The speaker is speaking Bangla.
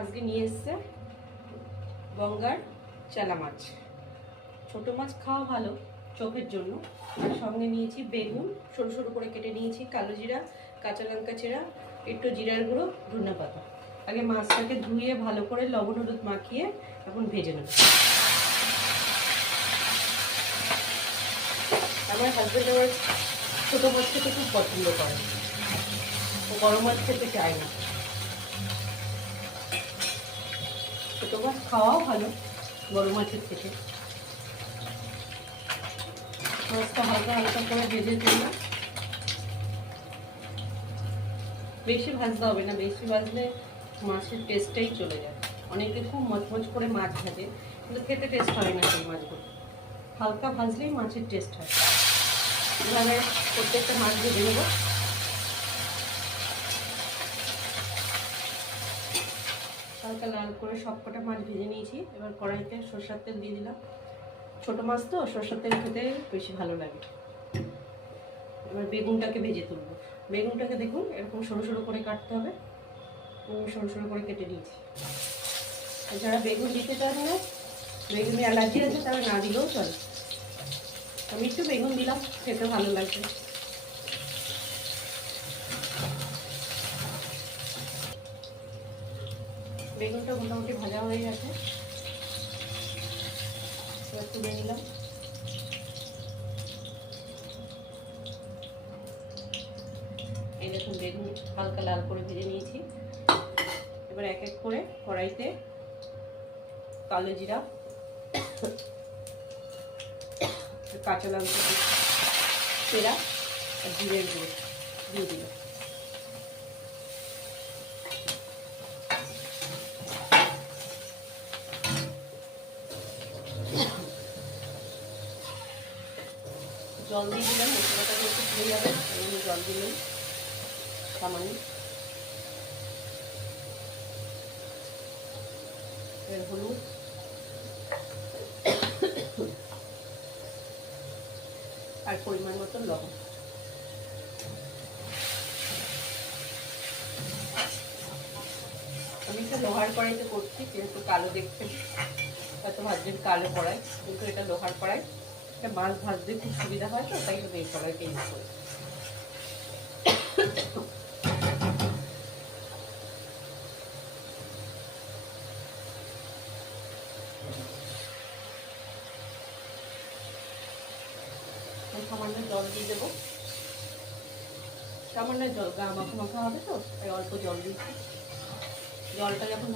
আজকে নিয়ে এসছে গঙ্গার চেলা মাছ। ছোটো মাছ খাওয়া ভালো চোখের জন্য। আর সঙ্গে নিয়েছি বেগুন, সরু সরু করে কেটে নিয়েছি কালো জিরা, কাঁচা লঙ্কা চেরা, একটু জিরার গুঁড়ো ধনে পাতা। আগে মাছটাকে ধুয়ে ভালো করে লবণ হলুদ মাখিয়ে এখন ভেজে নেব। আমার হাজব্যান্ড আবার ছোটো মাছ খেতে খুব পছন্দ করে। ও বড় মাছ খেতে চায় না। ছোটো মাছ খাওয়াও ভালো বড় মাছের থেকে মাছটা হালকা হালকা করে ভেজে দিলাম বেশি ভাজতে হবে না, বেশি ভাজলে মাছের টেস্টটাই চলে যায়। অনেকে খুব মচমচ করে মাছ ভাজে, কিন্তু খেতে টেস্ট হয় না সেই মাছগুলো। হালকা ভাজলেই মাছের টেস্ট হয়। এভাবে প্রত্যেকটা মাছ ভেজে নেব। লাল করে সবকটা মাছ ভেজে নিয়েছি। এবার কড়াইতে সরষার তেল দিয়ে দিলাম। ছোটো মাছ তো, সরষার তেল খেতে বেশি ভালো লাগে। এবার বেগুনটাকে ভেজে তুলবো। বেগুনটাকে দেখুন, এরকম সরু সরু করে কাটতে হবে। সরু সরু করে কেটে নিয়েছি। যারা বেগুন দিতে চান না বেগুনে অ্যালার্জি আছে তারা না দিলেও চলে। আমি একটু বেগুন দিলাম, খেতে ভালো লাগবে। বেগুনটা মোটামুটি ভাজা হয়ে গেছে। এবার তুলে নিলাম। এই দেখুন, বেগুন হালকা লাল করে ভেজে নিয়েছি। এবার এক এক করে কড়াইতে কালো জিরা, কাঁচা লঙ্কা সেরা আর জিরের গুঁড়ো দিয়ে দিলাম। জল দিয়ে দিলাম মশলাটা একটু ধুয়ে যাবে আমি জল দিলাম, সামান্য। এর হলুদ। আর পরিমাণ মতো লবণ। আমি একটা লোহার কড়াইতে করছি, যেহেতু কালো দেখছেন হয়তো ভাবছেন কালো কড়াই, কিন্তু এটা লোহার কড়াই। মাছ ভাজতে খুব সুবিধা হয় তো, তাই জন্য এই কড়াইটা ইউজ করি। সামান্য জল দিয়ে দেবো। সামান্য জল, গা মাখা মাখা হবে তো, তাই অল্প জল দিচ্ছি। জলটা যখন